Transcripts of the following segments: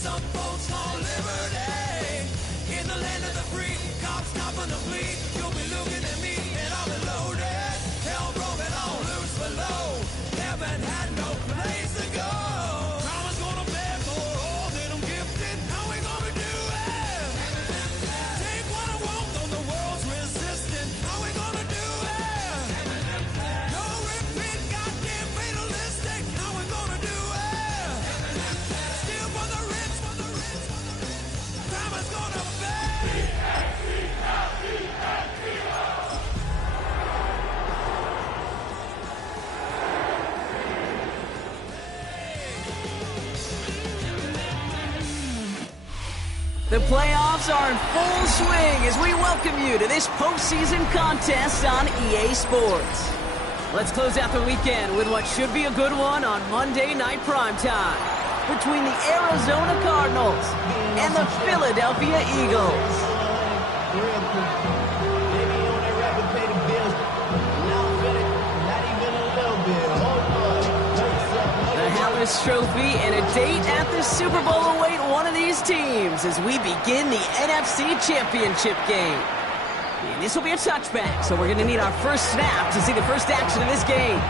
Some folks call liberty. In the land of the free, cops stopping the fleet. You'll be looking at me and I'll be loaded. Hell broken all loose below. Heaven had no place to go. Karma's gonna pay for all that I'm gifted. How we gonna do it? Take what I want, though the world's resistant. How we gonna do it? No repeat, goddamn fatalistic. How we gonna do it? Steal for the rich, for the rich, for the rich. Karma's gonna pay. The playoffs are in full swing as we welcome you to this postseason contest on EA Sports. Let's close out the weekend with what should be a good one on Monday Night Primetime between the Arizona Cardinals and the Philadelphia Eagles. Trophy and a date at the Super Bowl await one of these teams as we begin the NFC Championship game. And this will be a touchback, so we're going to need our first snap to see the first action of this game.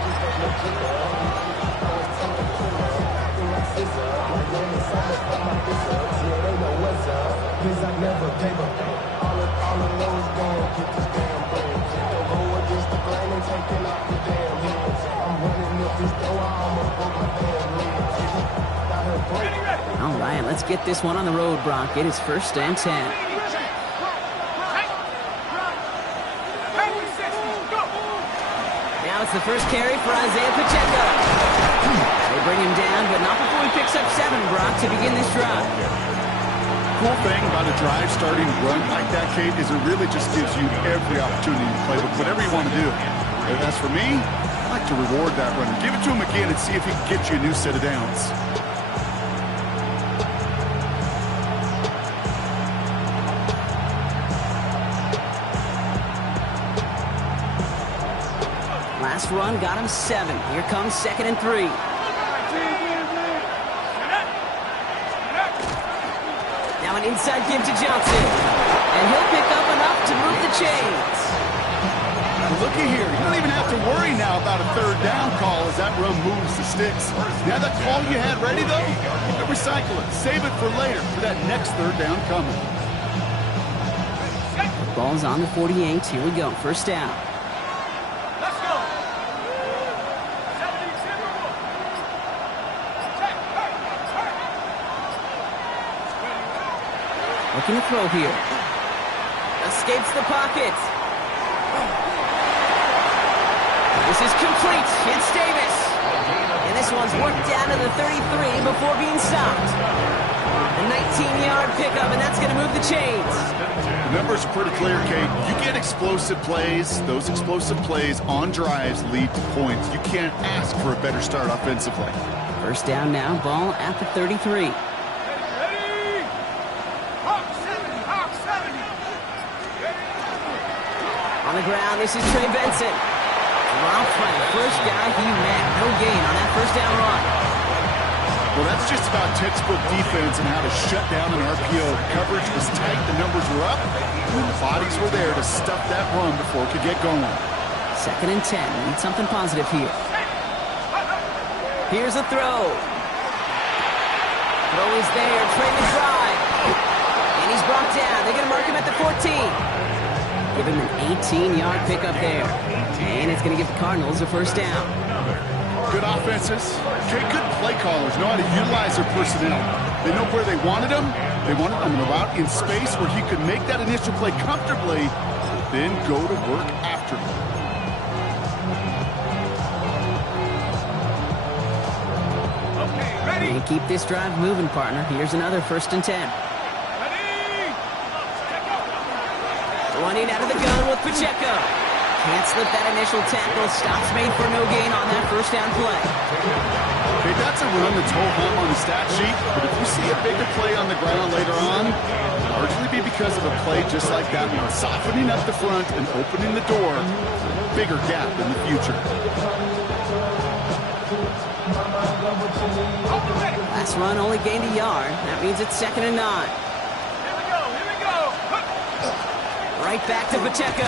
All right, let's get this one on the road, Brock. It is 1st and 10. Now it's the first carry for Isaiah Pacheco. They bring him down, but not before he picks up 7, Brock, to begin this drive. Cool thing about a drive starting run like that, Kate, is it really just gives you every opportunity to play with whatever you want to do. And as for me, I like to reward that runner. Give it to him again and see if he can get you a new set of downs. Last run got him 7. Here comes 2nd and 3. Now an inside give to Johnson. And he'll pick up enough to move the chains. Looky here. You don't even have to worry now about a 3rd down call as that run moves the sticks. Now that call you had ready, though, you can recycle it. Save it for later for that next 3rd down coming. Ball's on the 48. Here we go. 1st down. Looking to throw here. Escapes the pocket. This is complete. It's Davis. And this one's worked down to the 33 before being stopped. A 19-yard pickup, and that's going to move the chains. The numbers are pretty clear, Kate. You get explosive plays. Those explosive plays on drives lead to points. You can't ask for a better start offensively. 1st down now. Ball at the 33. On the ground, this is Trey Benson. Dropped by the first guy he met. No gain on that 1st down run. Well, that's just about textbook defense and how to shut down an RPO. Coverage was tight, the numbers were up, and the bodies were there to stuff that run before it could get going. 2nd and 10. We need something positive here. Here's a throw. Throw is there. Trey the drive. And he's brought down. They're going to mark him at the 14. Give him an 18-yard pickup there. And it's going to give the Cardinals a 1st down. Good offenses. Good play callers know how to utilize their personnel. They know where they wanted them. They wanted them out in space where he could make that initial play comfortably, then go to work after. Okay, ready? And keep this drive moving, partner. Here's another 1st and 10. Running out of the gun with Pacheco. Can't slip that initial tackle. Stops made for no gain on that 1st down play. Okay, that's a run that's ho-hum on the stat sheet, but if you see a bigger play on the ground later on, it'll largely be because of a play just like that one, softening up the front and opening the door for a bigger gap in the future. Last This run only gained a yard. That means it's 2nd and 9. Here we go. Right back to Pacheco.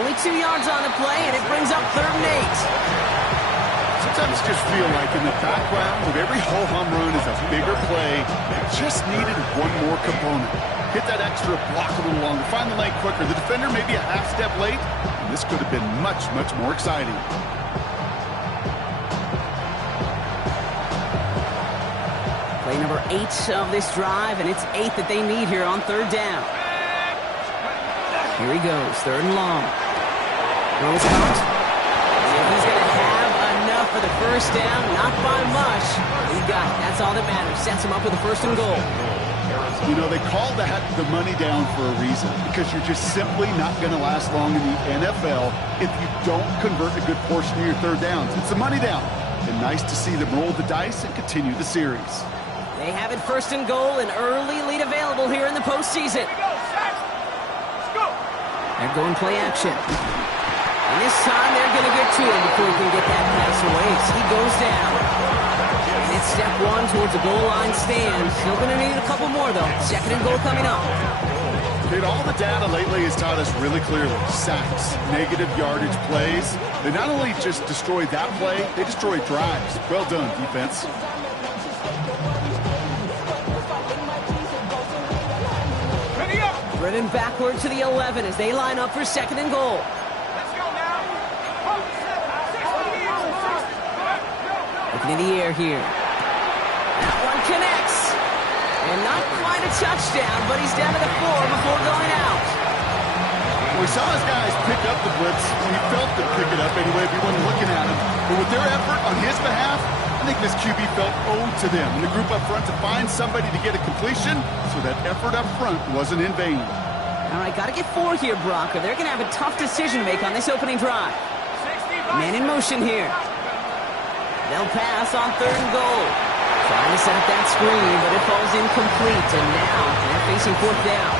Only 2 yards on the play, and it brings up 3rd and 8. Sometimes I just feel like in the background of every ho-hum run is a bigger play. It just needed one more component. Hit that extra block a little longer. Find the lane quicker. The defender may be a half step late, and this could have been much, much more exciting. Play number 8 of this drive, and it's 8 that they need here on 3rd down. Here he goes, 3rd and long. Throws out. And he's going to have enough for the 1st down. Not by much. He got it. That's all that matters. Sets him up with a 1st and goal. You know, they call that the money down for a reason, because you're just simply not going to last long in the NFL if you don't convert a good portion of your 3rd downs. It's a money down. And nice to see them roll the dice and continue the series. They have it 1st and goal, an early lead available here in the postseason. They're going play action. And this time they're going to get to him before he can get that pass away. So he goes down. And it's step 1 towards the goal line stand. Still going to need a couple more, though. 2nd and goal coming up. Dude, all the data lately has taught us really clearly. Sacks, negative yardage plays. They not only just destroyed that play, they destroyed drives. Well done, defense. Driven backward to the 11 as they line up for 2nd and goal. Let's go now. Looking in the air here. That one connects. And not quite a touchdown, but he's down to the 4 before going out. We saw his guys pick up the blitz. We felt them pick it up anyway if you weren't looking at him. But with their effort on his behalf, I think this QB felt owed to them and the group up front to find somebody to get a completion, so that effort up front wasn't in vain. All right, got to get 4 here, Brock, or they're going to have a tough decision to make on this opening drive. Man in motion here. They'll pass on 3rd and goal. Trying to set up that screen, but it falls incomplete, and now they're facing 4th down.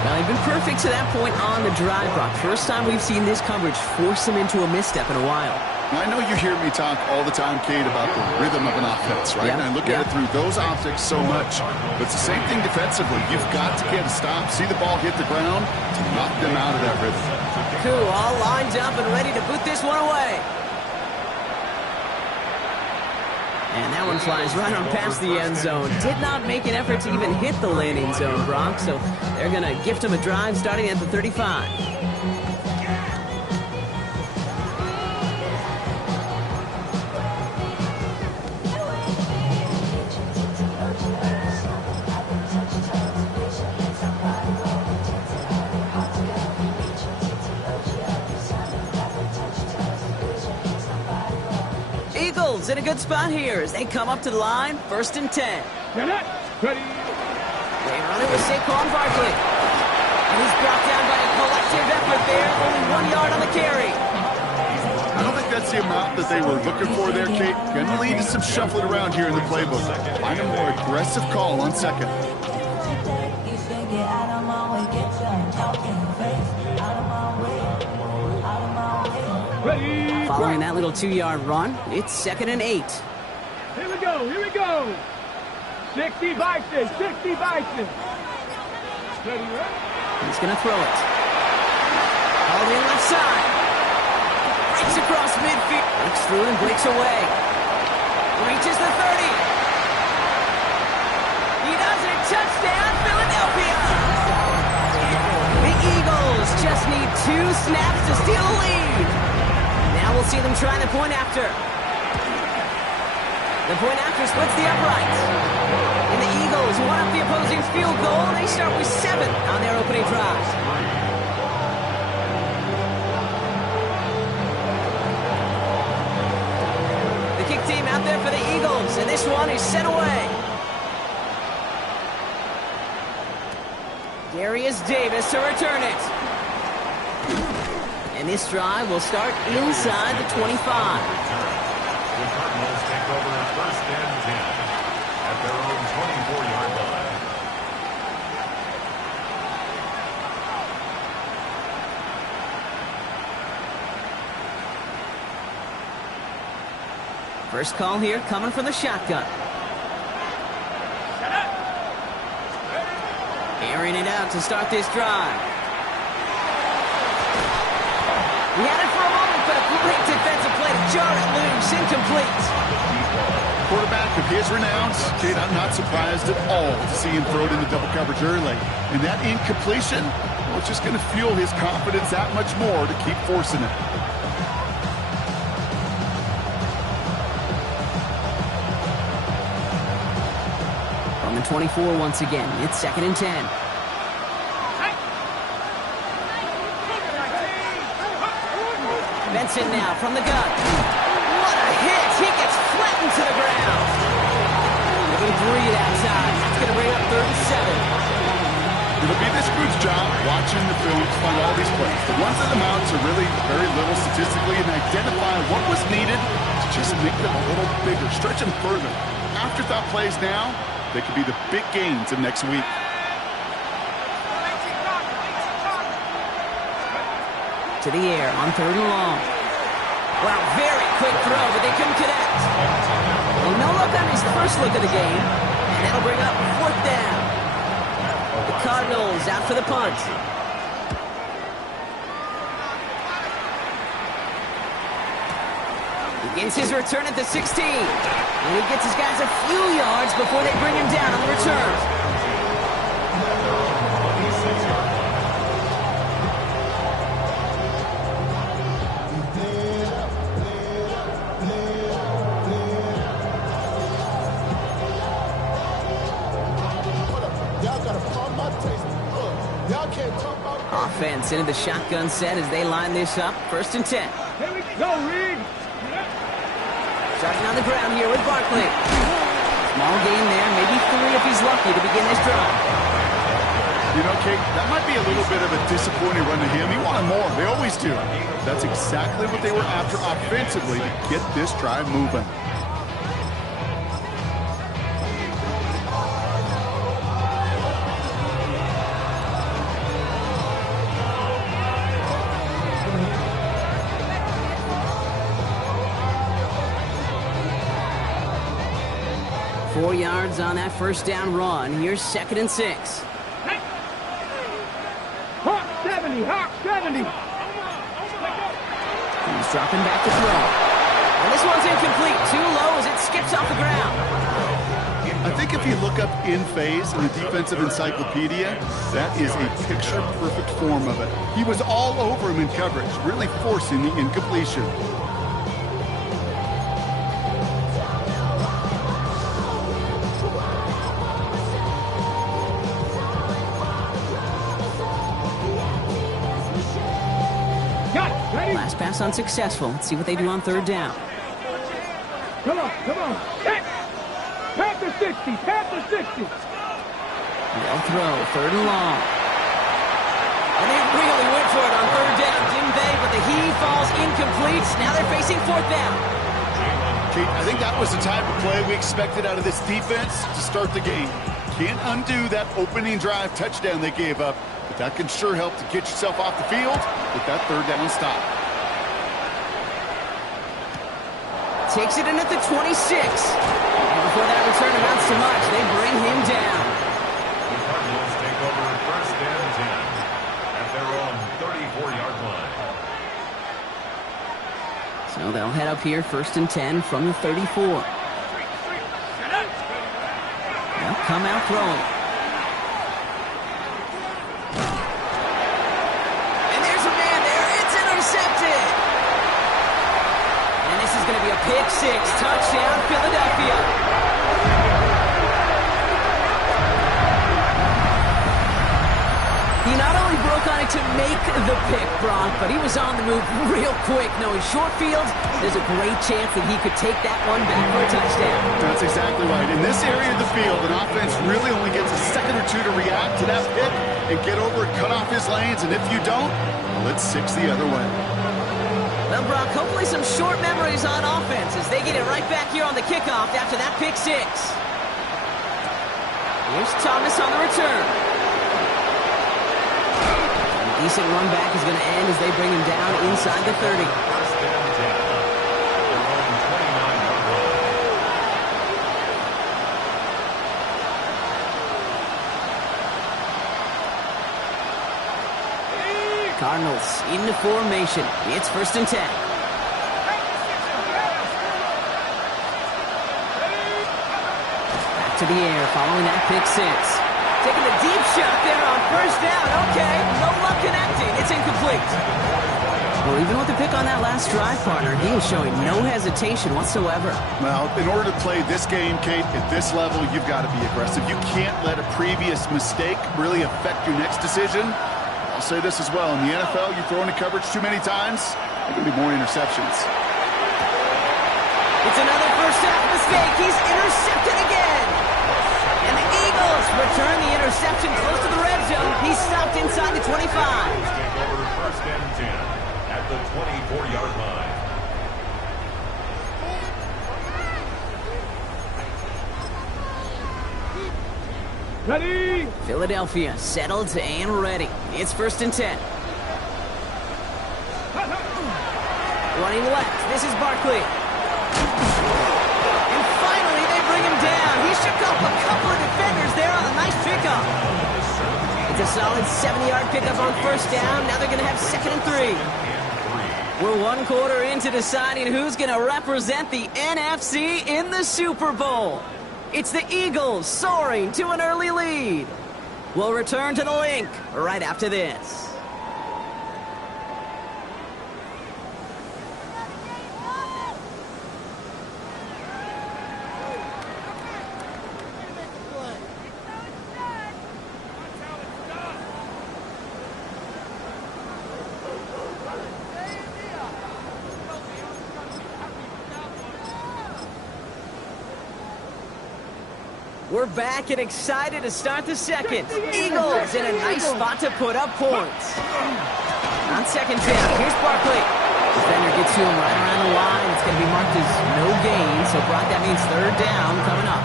Well, they've been perfect to that point on the drive, Brock. First time we've seen this coverage force them into a misstep in a while. I know you hear me talk all the time, Kate, about the rhythm of an offense, right? Yeah. And I look at it through those optics so much. But it's the same thing defensively. You've got to get a stop, see the ball hit the ground to knock them out of that rhythm. Cool, all lined up and ready to boot this one away. And that one flies right on past the end zone. Did not make an effort to even hit the landing zone, Brock. So they're going to gift him a drive starting at the 35. Eagles in a good spot here as they come up to the line, 1st and 10. You're not ready. They run it with Saquon Barkley. And he's brought down by a collective effort there, only 1 yard on the carry. I don't think that's the amount that they were looking for there, Kate. Going to lead to some shuffling around here in the playbook. Find a more aggressive call on 2nd. Ready. Following that little 2-yard run, it's 2nd and 8. Here we go. 60 Bison. Ready, right? He's going to throw it. All the left side. Breaks across midfield. Breaks through and breaks away. Reaches the 30. He does it. Touchdown, Philadelphia. The Eagles just need 2 snaps to steal the lead. Now we'll see them try the point after. The point after splits the uprights. And the Eagles one up the opposing field goal. They start with 7 on their opening drive. The kick team out there for the Eagles, and this one is sent away. Darius Davis to return it. And this drive will start inside the 25. The Cardinals take over at 1st and 10 at their own 24-yard line. First call here coming from the shotgun. Airing it out to start this drive. He had it for a moment, but a great defensive play to jar it loose. Incomplete. Quarterback of his renown, Kate, I'm not surprised at all to see him throw it into double coverage early. And that incompletion, well, it's just going to fuel his confidence that much more to keep forcing it. From the 24 once again, it's 2nd and 10. Benson now from the gun. What a hit! He gets flattened to the ground. Moving 3 that time. That's going to bring up 3rd and 7. It'll be this group's job watching the film to find all these plays. The ones that amount to really very little statistically and identify what was needed to just make them a little bigger, stretch them further. Afterthought plays now, they could be the big gains of next week. To the air on 3rd and long. Wow, very quick throw, but they couldn't connect. Well, no look on his first look of the game, and that'll bring up 4th down. The Cardinals out for the punt. Begins his return at the 16. And he gets his guys a few yards before they bring him down on the return. Offense into the shotgun set as they line this up. 1st and 10. Here we go, Reed. Starting on the ground here with Barkley. Small gain there, maybe 3 if he's lucky to begin this drive. You know, Kate, that might be a little bit of a disappointing run to him. He wanted more. They always do. That's exactly what they were after offensively to get this drive moving. Four yards on that first down run. Here's 2nd and 6. Hawk 70, Hawk 70. He's dropping back to throw. And this one's incomplete. Too low as it skips off the ground. I think if you look up in phase in the defensive encyclopedia, that is a picture-perfect form of it. He was all over him in coverage, really forcing the incompletion. Last pass unsuccessful. Let's see what they do on 3rd down. Come on, come on. Panther 60, Panther 60. They'll throw 3rd and long. And they really went for it on 3rd down, didn't they? But the heave falls incomplete. Now they're facing 4th down. Kate, I think that was the type of play we expected out of this defense to start the game. Can't undo that opening drive touchdown they gave up, but that can sure help to get yourself off the field with that 3rd down stop. Takes it in at the 26. And before that return amounts to much, they bring him down. The Cardinals take over 1st and 10 at their own 34-yard line. So they'll head up here 1st and 10 from the 34. They'll come out throwing. And there's a man there. It's intercepted. And this is going to be a pick 6. Touchdown, Philadelphia. He not only broke on it to make the pick, Brock, but he was on the move real quick. Knowing short field, there's a great chance that he could take that one back for a touchdown. That's exactly right. In this area of the field, an offense really only gets a second or two to react to that pick and get over and cut off his lanes. And if you don't, well, it's 6 the other way. Well, Brock, hopefully some short memories on offense as they get it right back here on the kickoff after that pick 6. Here's Thomas on the return. Decent run back is going to end as they bring him down inside the 30. 1st and 10. Their own 29-yard line. Cardinals into formation. It's 1st and 10. Back to the air following that pick 6. Taking a deep shot there on 1st down. Okay, no luck connecting. It's incomplete. Well, even with the pick on that last drive, partner, he is showing no hesitation whatsoever. Well, in order to play this game, Kate, at this level, you've got to be aggressive. You can't let a previous mistake really affect your next decision. I'll say this as well. In the NFL, you throw into coverage too many times, there can be more interceptions. It's another first-half mistake. He's intercepted again. And the Eagles return the interception close to the red zone. He's stopped inside the 25. Take over 1st and 10 at the 24-yard line. Ready? Philadelphia settled and ready. It's 1st and 10. Running left. This is Barkley. And finally, they bring him down. He shook off a couple of defenders there on a nice pickup. It's a solid 70-yard pickup on 1st down. Now they're going to have 2nd and 3. We're 1 quarter into deciding who's going to represent the NFC in the Super Bowl. It's the Eagles soaring to an early lead. We'll return to the link right after this. We're back and excited to start the second. Eagles in a nice spot to put up points. On 2nd down, here's Barkley. Defender gets to him right around the line. It's going to be marked as no gain, so Brock, that means 3rd down coming up.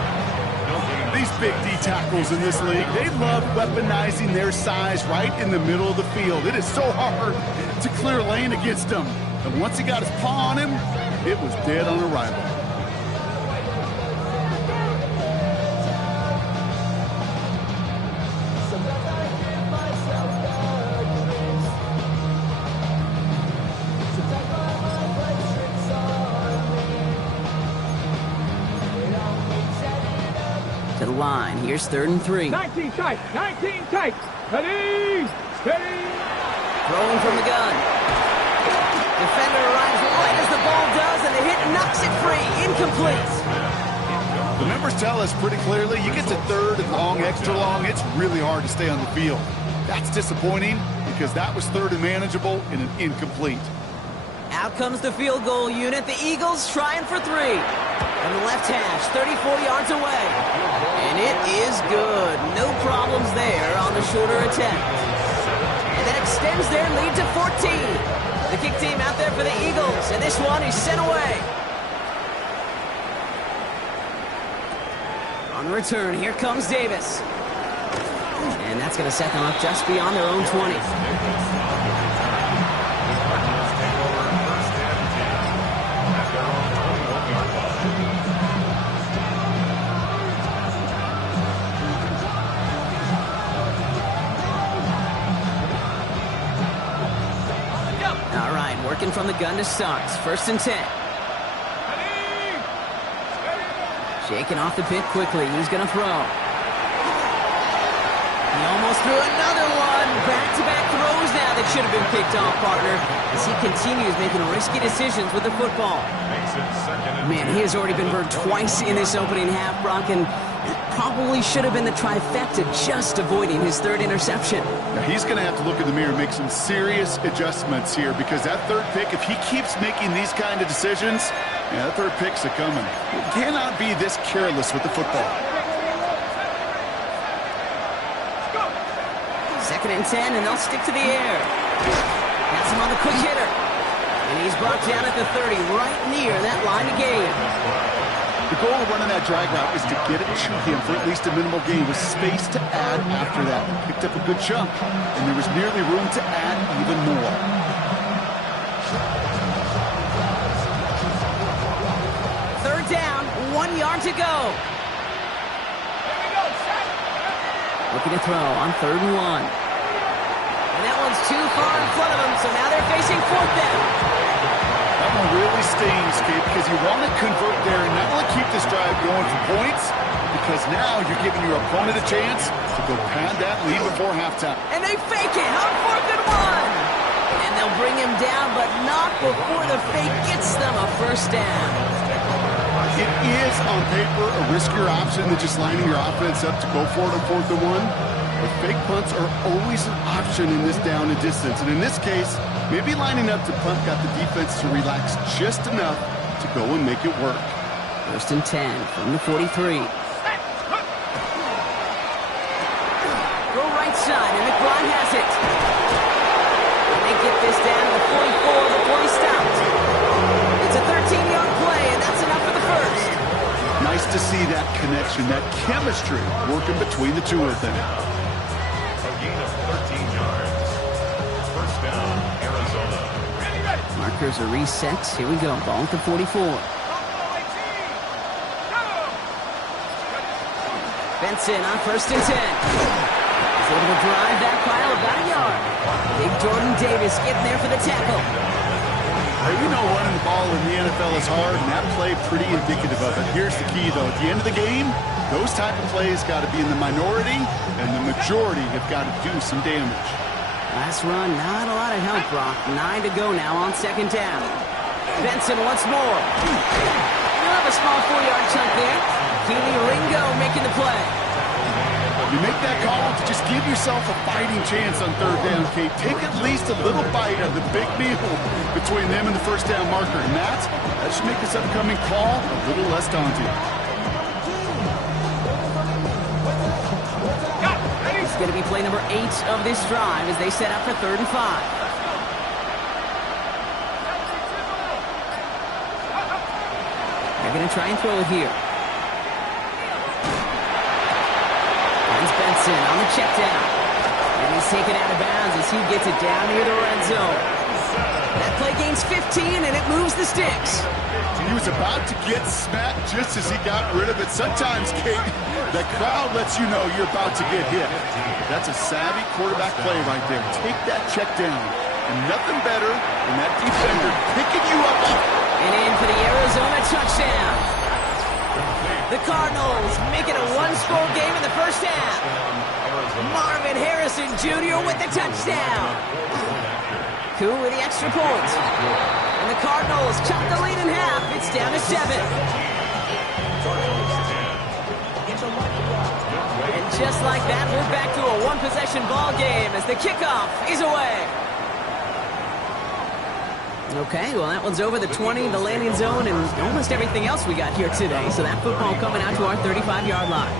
These big D tackles in this league, they love weaponizing their size right in the middle of the field. It is so hard to clear lane against them. And once he got his paw on him, it was dead on arrival. To the line. Here's 3rd and 3. 19 tight. 19 tight. Ready? Steady. Throwing from the gun. Defender arrives right as the ball does, and the hit knocks it free. Incomplete. The numbers tell us pretty clearly, you get to 3rd and long, extra long, it's really hard to stay on the field. That's disappointing because that was 3rd and manageable and an incomplete. Out comes the field goal unit. The Eagles trying for 3. On the left hash, 34 yards away. And it is good. No problems there on the shorter attempt. And that extends their lead to 14. The kick team out there for the Eagles, and this one is sent away. On return, here comes Davis. And that's going to set them up just beyond their own 20. All right, working from the gun to start. 1st and 10. Shaking off the pick quickly. He's going to throw. He almost threw another one. Back-to-back throws now that should have been picked off, partner, as he continues making risky decisions with the football. Man, he has already been burned twice in this opening half, Brock, and probably should have been the trifecta, just avoiding his 3rd interception. Now, he's going to have to look in the mirror and make some serious adjustments here because that 3rd pick, if he keeps making these kind of decisions, yeah, that 3rd pick's a coming. He cannot be this careless with the football. 2nd and 10, and they'll stick to the air. That's him on the quick hitter. And he's brought down at the 30, right near that line of gain. The goal of running that drag route is to get it to him for at least a minimal gain with space to add after that. He picked up a good chunk, and there was nearly room to add even more. Third down, 1 yard to go. Looking to throw on 3rd and 1. And that one's too far in front of them, so now they're facing fourth down. That one really stings, Kate, because you want to convert there and not only keep this drive going for points, because now you're giving your opponent a chance to go pad that lead before halftime. And they fake it on 4th and 1. And they'll bring him down, but not before the fake gets them a first down. It is, on paper, a riskier option than just lining your offense up to go for it on 4th and 1. But fake punts are always an option in this down and distance. And in this case, maybe lining up to punt got the defense to relax just enough to go and make it work. 1st and 10 from the 43. Go right side, and McBride has it. And they get this down to the 44 before he stopped. It's a 13-yard play, and that's enough for the first. Nice to see that connection, that chemistry working between the two of them. A gain of 13 yards. First down, Arizona. Markers are reset. Here we go. Ball at the 44. Benson on 1st and 10. He's able to drive that pile about a yard. Big Jordan Davis getting there for the tackle. You know running the ball in the NFL is hard, and that play pretty indicative of it. Here's the key, though. At the end of the game, those type of plays got to be in the minority, and the majority have got to do some damage. Last run, not a lot of help, Brock. 9 to go now on 2nd down. Benson once more. He'll have a small 4-yard chunk there. Keely Ringo making the play. You make that call to just give yourself a fighting chance on 3rd down, Kate. Take at least a little bite of the big meal between them and the first down marker. And that should make this upcoming call a little less daunting. It's going to be play number 8 of this drive as they set up for 3rd and 5. They're going to try and throw it here. Benson on the check down. And he's taken out of bounds as he gets it down near the red zone. That play gains 15, and it moves the sticks. He was about to get smacked just as he got rid of it. Sometimes, Kate, the crowd lets you know you're about to get hit. That's a savvy quarterback play right there. Take that check down. And nothing better than that defender picking you up. And in for the Arizona touchdown. The Cardinals make it a 1-score game in the first half. Marvin Harrison Jr. with the touchdown. Koo with the extra point. And the Cardinals cut the lead in half. It's down to 7. And just like that, we're back to a 1-possession ball game as the kickoff is away. Okay, well, that one's over the 20, the landing zone, and almost everything else we got here today. So that football coming out to our 35-yard line.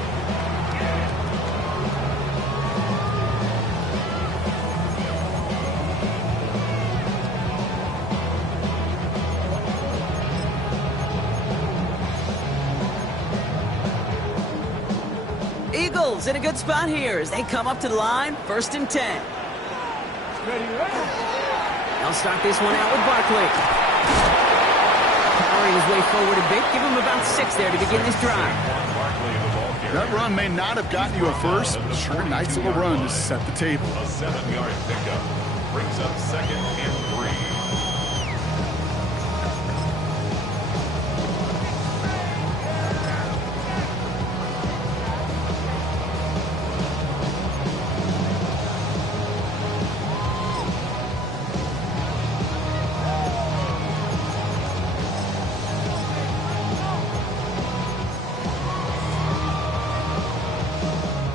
Eagles in a good spot here as they come up to the line, 1st and 10. They'll start this one out with Barkley. Powering his way forward a bit. Give him about 6 there to begin this drive. That run may not have gotten you a first, but sure, nice little run to set the table. A 7-yard pickup brings up 2nd and 3.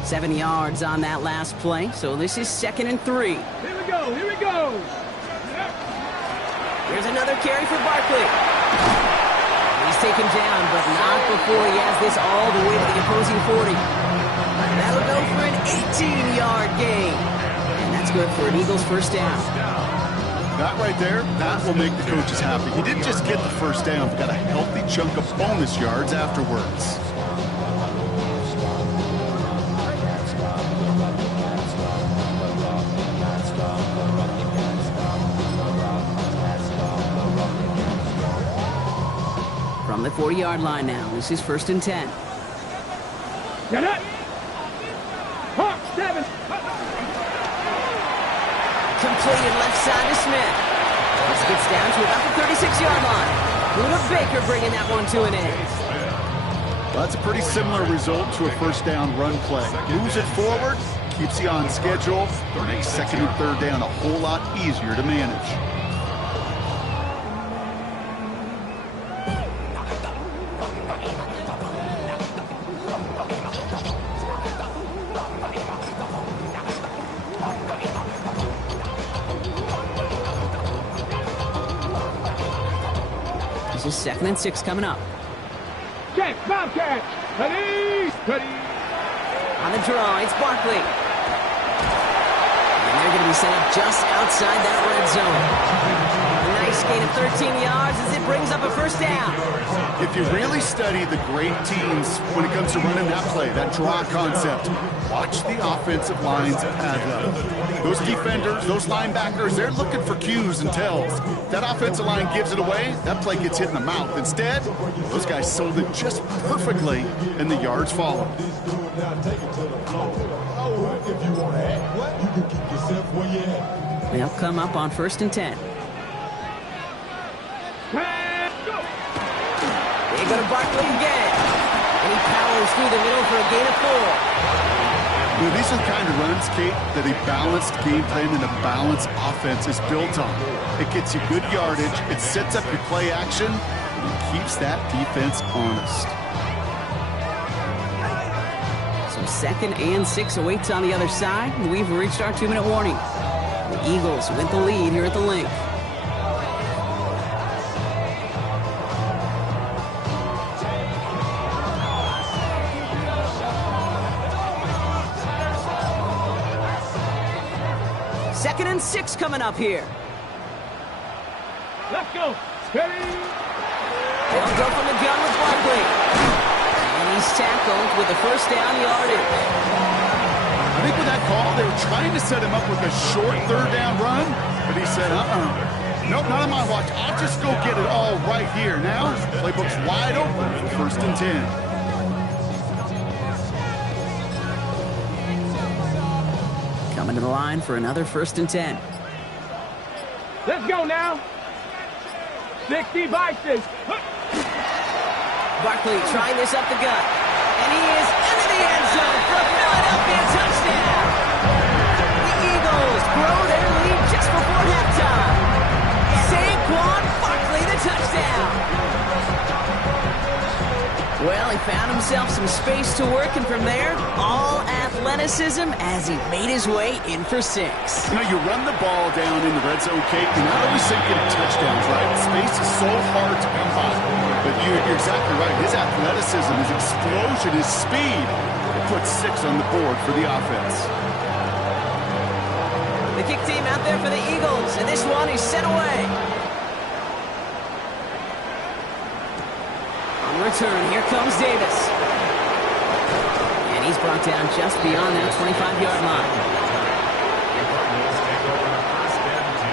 Seven yards on that last play, so this is 2nd and 3. Here we go, here we go. Here's another carry for Barkley. He's taken down, but not before he has this all the way to the opposing 40. That'll go for an 18-yard gain. And that's good for an Eagles first down. That right there, that will make the coaches happy. He didn't just get the first down, he got a healthy chunk of bonus yards afterwards. From the 40-yard line now, this is 1st and 10. Get it. Hawk 7. Completed left side to Smith. This gets down to about the 36-yard line. Buda Baker bringing that one to an end. Well, that's a pretty similar result to a first down run play. Moves it forward, keeps you on schedule, makes second and third down a whole lot easier to manage. This is 2nd and 6 coming up. Check, Bobcats. Ready, ready. On the draw, it's Barkley. And they're going to be set up just outside that red zone. A nice gain of 13 yards as it brings up a first down. If you really study the great teams when it comes to running that play, that draw concept, watch the offensive lines pad up. Those defenders, those linebackers, they're looking for cues and tells. That offensive line gives it away, that play gets hit in the mouth. Instead, those guys sold it just perfectly, and the yards followed. They'll come up on 1st and 10. They go to Barkley again. And he powers through the middle for a gain of 4. These are the kind of runs, Kate, that a balanced game plan and a balanced offense is built on. It gets you good yardage, it sets up your play action, and it keeps that defense honest. So 2nd and 6 awaits on the other side. We've reached our 2-minute warning. The Eagles with the lead here at the Link. Second and 6 coming up here. Let's go. Steady. They'll go from the gun with Barkley. And he's tackled with the first down yardage. I think with that call, they were trying to set him up with a short third down run, but he said, nope, not on my watch. I'll just go get it all right here. Now, playbook's wide open for 1st and 10. Coming to the line for another 1st and 10. Let's go now. 60 Vices. Barkley trying this up the gut. And he is into the end zone for a Philadelphia touchdown. The Eagles grow their lead just before halftime. Saquon Barkley, the touchdown. Well, he found himself some space to work, and from there, all athleticism as he made his way in for 6. You know, you run the ball down in the red zone, Kate, you're not always thinking of touchdowns, right? Space is so hard to come by. But you're exactly right. His athleticism, his explosion, his speed, it puts 6 on the board for the offense. The kick team out there for the Eagles, and this one is sent away. On return, here comes Davis. And he's brought down just beyond that 25-yard line. The Cardinals take over the 1st and 10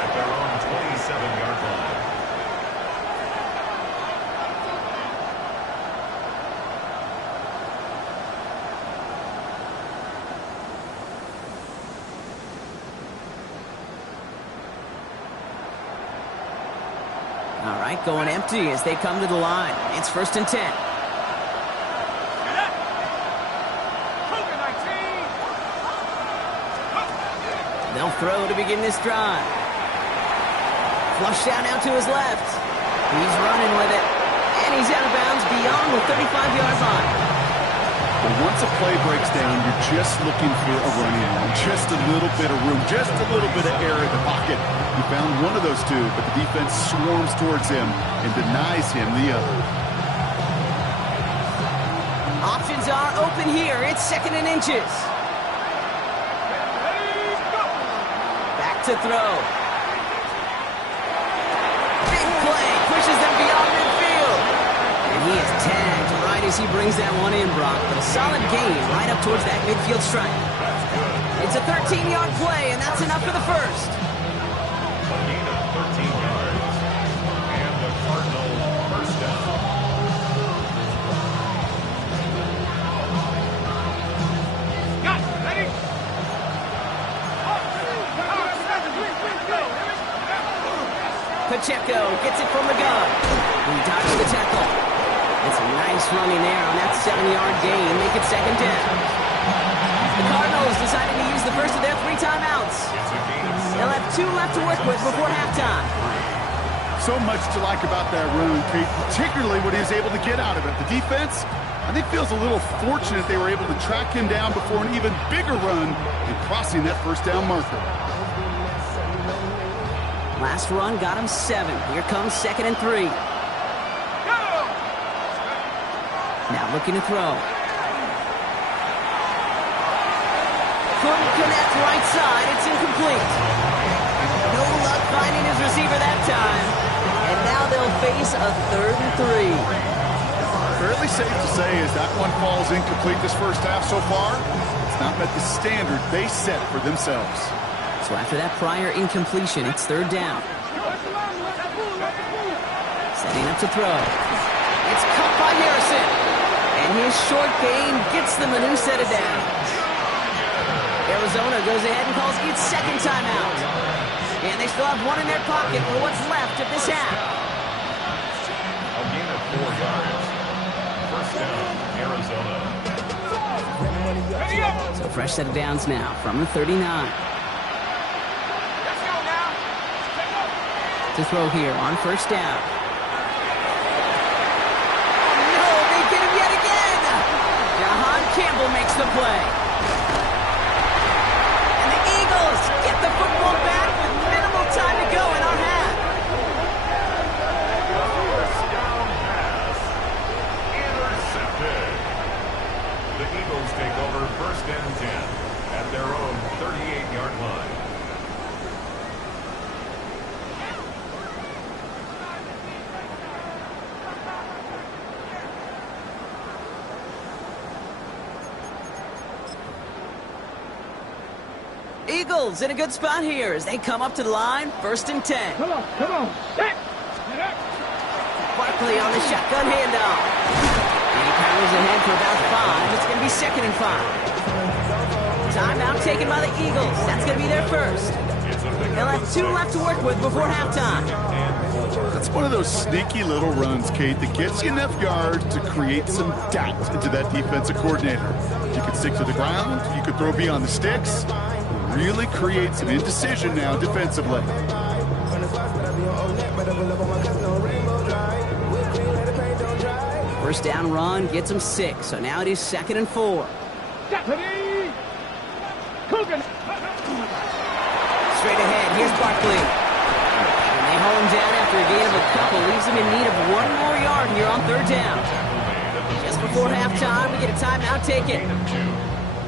at their own 27-yard line. All right, going empty as they come to the line. It's 1st and 10. They'll throw to begin this drive. Flush down out to his left. He's running with it. And he's out of bounds beyond the 35-yard line. But once a play breaks down, you're just looking for a running room. Just a little bit of room. Just a little bit of air in the pocket. He found one of those two, but the defense swarms towards him and denies him the other. Options are open here. It's 2nd and inches. Back to throw. Big play. Pushes them beyond midfield. And he is tagged right as he brings that one in, Brock. But a solid gain right up towards that midfield stripe. It's a 13-yard play, and that's enough for the first. A gain of 13 yards. And the Cardinals first down. Got it. Ready? Pacheco gets it from the gun. He dodges the tackle. It's a nice running there on that 7-yard gain. Make it second down. The Cardinals decided to use the first of their 3 timeouts. They'll have 2 left to work with before halftime. So much to like about that run, Kate, particularly what he was able to get out of it. The defense, I think, feels a little fortunate they were able to track him down before an even bigger run and crossing that first down marker. Last run got him 7. Here comes 2nd and 3. Now looking to throw. Couldn't connect right side. It's incomplete. No luck finding his receiver that time. And now they'll face a 3rd and 3. Fairly safe to say as that one falls incomplete this first half so far, it's not met the standard they set for themselves. So after that prior incompletion, it's 3rd down. Setting up to throw. It's caught by Harrison. And his short gain gets them a new set of downs. Arizona goes ahead and calls its 2nd timeout. And they still have 1 in their pocket for what's left of this half. A gain of 4 yards. First down, Arizona. So fresh set of downs now from the 39. To throw here on first down. Oh no, they get him yet again! Jahan Campbell makes the play. And the Eagles get the football back with minimal time to go in our half. First down pass. Intercepted. The Eagles take over 1st and 10 at their own 38-yard line. Eagles in a good spot here as they come up to the line, 1st and 10. Come on, come on. Barkley on the shotgun handoff. And he powers ahead for about 5. It's going to be 2nd and 5. Timeout taken by the Eagles. That's going to be their first. They'll have 2 left to work with before halftime. That's one of those sneaky little runs, Kate, that gets you enough yards to create some doubt into that defensive coordinator. You can stick to the ground. You could throw beyond the sticks. Really create some indecision now defensively. First down run gets them 6, so now it is 2nd and 4. Straight ahead, here's Barkley. And they hold him down after a gain of a couple, leaves him in need of 1 more yard here on 3rd down. Just before halftime, we get a timeout taken.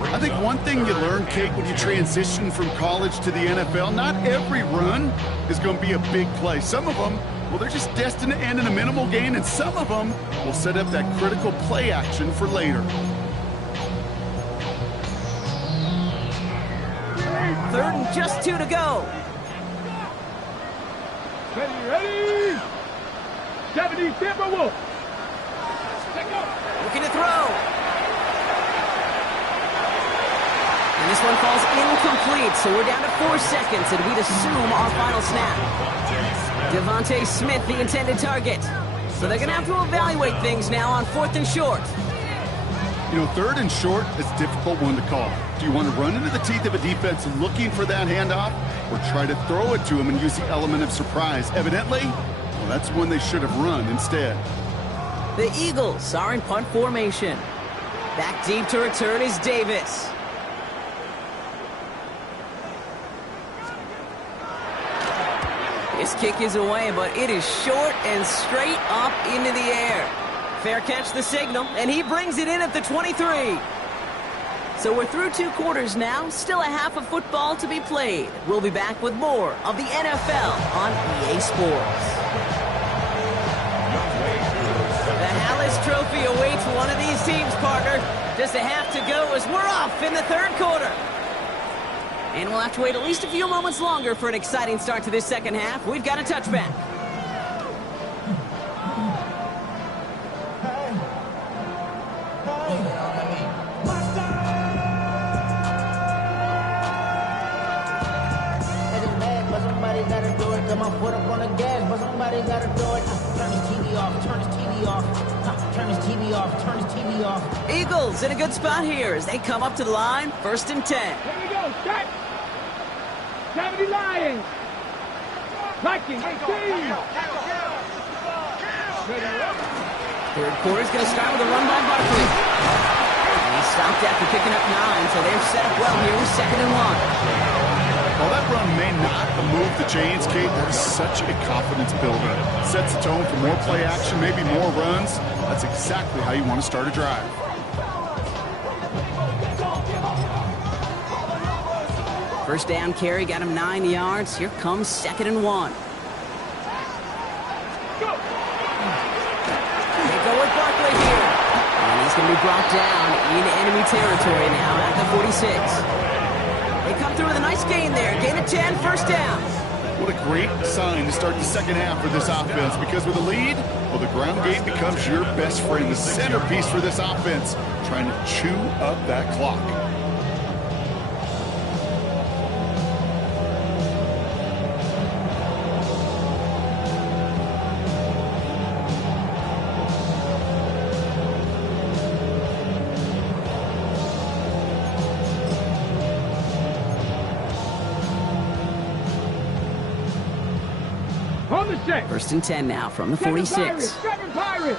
I think one thing you learn, Kate, when you transition from college to the NFL, not every run is going to be a big play. Some of them, well, they're just destined to end in a minimal gain, and some of them will set up that critical play action for later. 3rd and just 2 to go. Ready? 70 Timberwolves. Looking to throw. And this one falls incomplete, so we're down to 4 seconds, and we'd assume our final snap. Devontae Smith, the intended target. So they're going to have to evaluate things now on 4th and short. You know, 3rd and short is a difficult one to call. Do you want to run into the teeth of a defense looking for that handoff, or try to throw it to him and use the element of surprise? Evidently, well, that's one they should have run instead. The Eagles are in punt formation. Back deep to return is Davis. His kick is away, but it is short and straight up into the air. Fair catch the signal, and he brings it in at the 23. So we're through 2 quarters now, still a half of football to be played. We'll be back with more of the NFL on EA Sports. The Hallis Trophy awaits one of these teams, partner. Just a half to go as we're off in the 3rd quarter. And we'll have to wait at least a few moments longer for an exciting start to this 2nd half. We've got a touchback. Somebody gotta do it, come on, put up on the gas, but they gotta throw it. Turn his TV off, turn his TV off. Turn his TV off, turn his TV off. Eagles in a good spot here as they come up to the line, 1st and 10. Here we go, set. 70 Lions. Vikings, 18. Third quarter's going to start with a run by Barkley. And he stopped after picking up 9, so they're set up well here with 2nd and 1. While that run may not move the chains, Kate, that is such a confidence builder. Sets the tone for more play action, maybe more runs. That's exactly how you want to start a drive. First down carry got him 9 yards. Here comes 2nd and 1. They go with Barkley here. And he's going to be brought down into enemy territory now at the 46. They come through with a nice gain there. Gain of 10, 1st down. What a great sign to start the second half for this offense, because with a lead, well, the ground game becomes your best friend, the centerpiece for this offense, trying to chew up that clock. On the set. 1st and 10 now from the 46. 7 Pirates.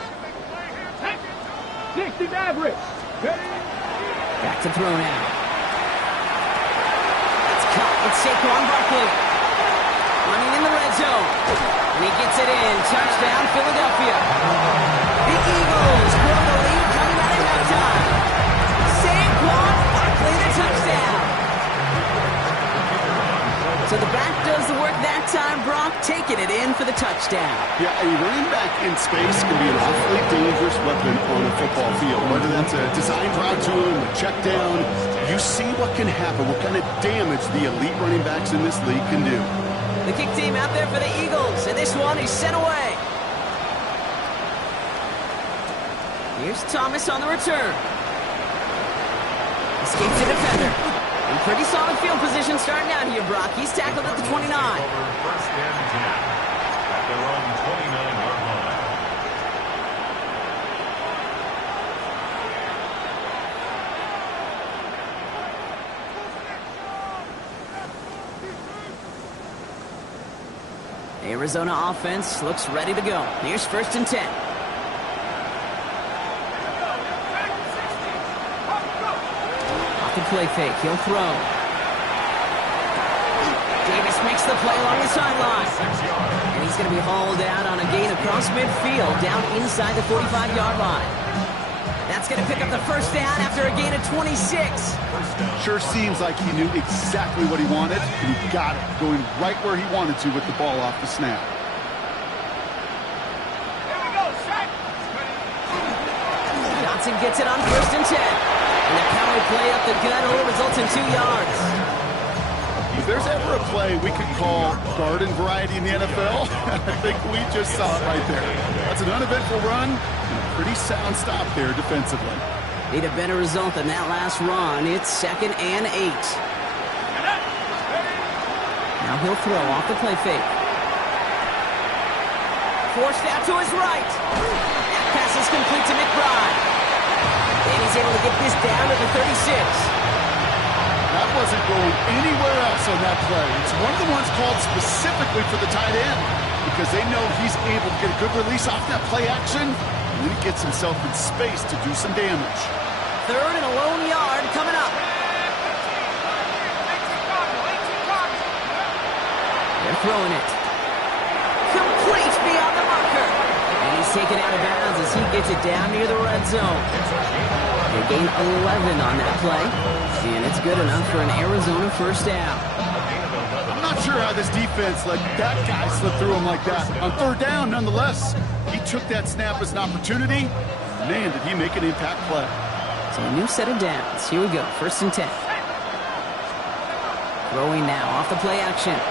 60 Mavericks. Back to throw now. It's caught with Saquon Barkley. Running in the red zone. And he gets it in. Touchdown, Philadelphia. The Eagles grow the lead coming out at halftime. Saquon Barkley, the touchdown. So the back does the work that time. Brock taking it in for the touchdown. Yeah, a running back in space can be an awfully dangerous weapon on a football field. Whether that's a designed route to him, a check down, you see what can happen, what kind of damage the elite running backs in this league can do. The kick team out there for the Eagles, and this one is sent away. Here's Thomas on the return. Escapes the defender. In pretty solid field position starting out here, Brock. He's tackled at the 29. Over 1st and 10 at their own 29-yard line. Arizona offense looks ready to go. Here's 1st and 10. Off the play fake, he'll throw. Davis makes the play along the sideline. And he's going to be hauled out on a gain across midfield down inside the 45-yard line. That's going to pick up the 1st down after a gain of 26. Sure seems like he knew exactly what he wanted, and he got it, going right where he wanted to with the ball off the snap. Johnson gets it on 1st and 10. And the power play up the gut only results in 2 yards. If there's ever a play we could call garden variety in the NFL, I think we just saw it right there. That's an uneventful run and a pretty sound stop there defensively. Need a better result than that last run. It's 2nd and 8. Now he'll throw off the play fake. Forced out to his right. That pass is complete to McBride. And he's able to get this down to the 36. That wasn't going anywhere else on that play. It's one of the ones called specifically for the tight end because they know he's able to get a good release off that play action, and then he gets himself in space to do some damage. 3rd and a lone yard coming up. They're throwing it. Complete beyond the marker. And he's taken out of bounds as he gets it down near the red zone. They gain 11 on that play, and it's good enough for an Arizona 1st down. I'm not sure how this defense let that guy slip through him like that. On 3rd down, nonetheless, he took that snap as an opportunity. Man, did he make an impact play. So a new set of downs. Here we go, 1st and 10. Throwing now off the play action. And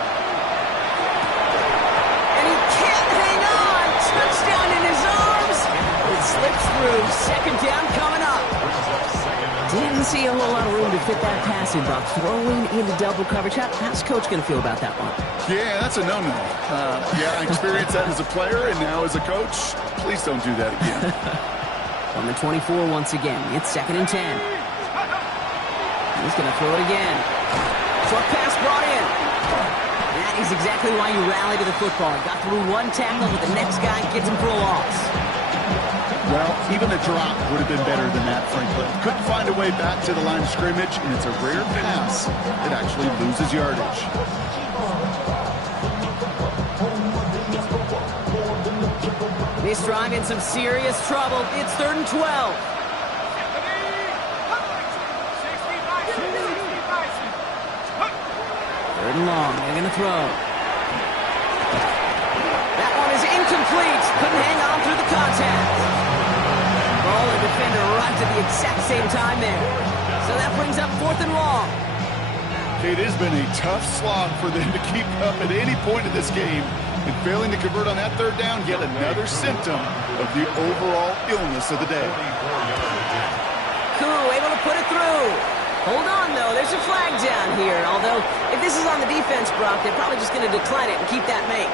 he can't hang on. Touchdown in his arms. It slips through. 2nd down coming up. Didn't see a whole lot of room to fit that passing box. Throwing into double coverage. How's Coach going to feel about that one? Yeah, that's a no-no. I experienced that as a player and now as a coach. Please don't do that again. On the 24 once again. It's 2nd and 10. He's going to throw it again. Short pass brought in. That is exactly why you rally to the football. Got through one tackle, but the next guy gets him for a loss. Well, even a drop would have been better than that, frankly. Couldn't find a way back to the line of scrimmage, and it's a rare pass that actually loses yardage. This drive in some serious trouble. It's 3rd and 12. Third and long. They're going to throw. That one is incomplete. Couldn't hang on through the contact. Ball and defender arrived at the exact same time there. So that brings up 4th and long. It has been a tough slog for them to keep up at any point of this game. And failing to convert on that 3rd down, yet another symptom of the overall illness of the day. Koo able to put it through. Hold on, though. There's a flag down here. Although, if this is on the defense, Brock, they're probably just going to decline it and keep that make.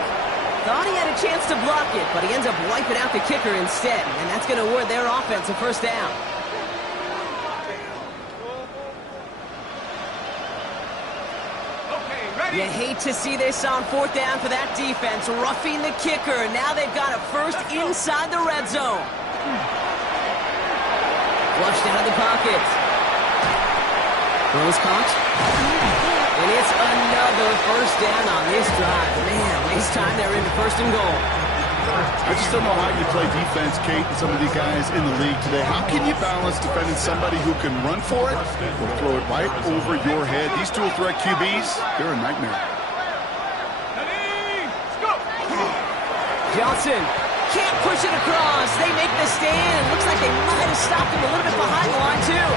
Thought he had a chance to block it, but he ends up wiping out the kicker instead. And that's going to award their offense a 1st down. You hate to see this on 4th down for that defense. Roughing the kicker. Now they've got a 1st inside the red zone. Flushed out of the pocket. Throws caught. And it's another 1st down on this drive. Man, this time they're into 1st and goal. I just don't know how you play defense, Kate, and some of these guys in the league today. How can you balance defending somebody who can run for it or throw it right over your head? These dual threat QBs, they're a nightmare. Johnson can't push it across. They make the stand. Looks like they might have stopped him a little bit behind the line, too.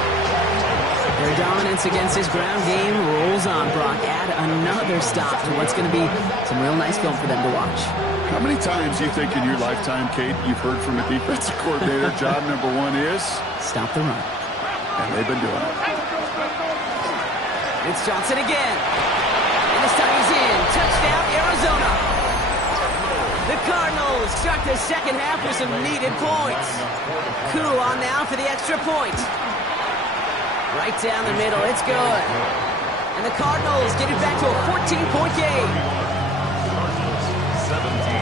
Their dominance against his ground game rolls on, Brock. Add another stop to what's going to be some real nice film for them to watch. How many times do you think in your lifetime, Kate, you've heard from a defensive coordinator, job number 1 is? Stop the run. And they've been doing it. It's Johnson again. And this time he's in. Touchdown, Arizona. The Cardinals start the 2nd half with some needed points. Koo on now for the extra point. Right down the middle. It's good. And the Cardinals get it back to a 14-point game. 17.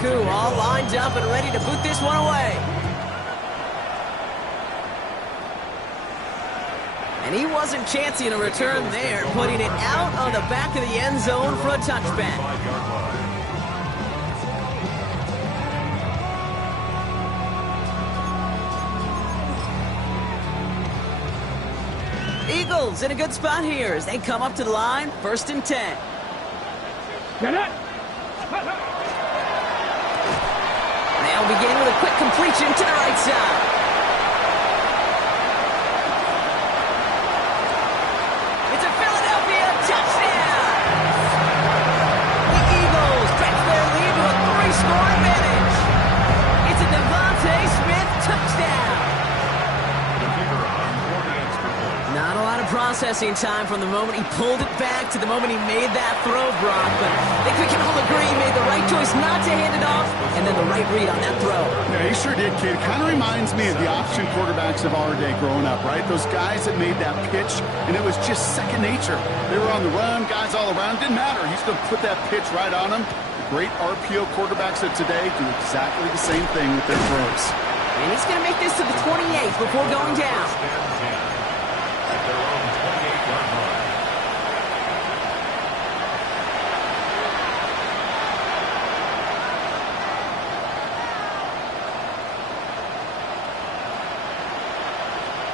Koo all lined up and ready to boot this one away. And he wasn't chancing a return there, putting it out on the back of the end zone for a touchback. Eagles in a good spot here as they come up to the line, 1st and 10. They'll begin with a quick completion to the right side. It's a Philadelphia touchdown! The Eagles stretch their lead to a 3-score advantage. It's a Devontae Smith touchdown. Not a lot of processing time from the moment he pulled it back to the moment he made that throw, Brock. But I think we can all agree he made the right choice not to hand it off, and then the right read on that throw. Yeah, he sure did, kid. It kind of reminds me of the option quarterbacks of our day growing up, right? Those guys that made that pitch, and it was just second nature. They were on the run, guys all around. Didn't matter. He's going to put that pitch right on them. The great RPO quarterbacks of today do exactly the same thing with their throws. And he's going to make this to the 28th before going down.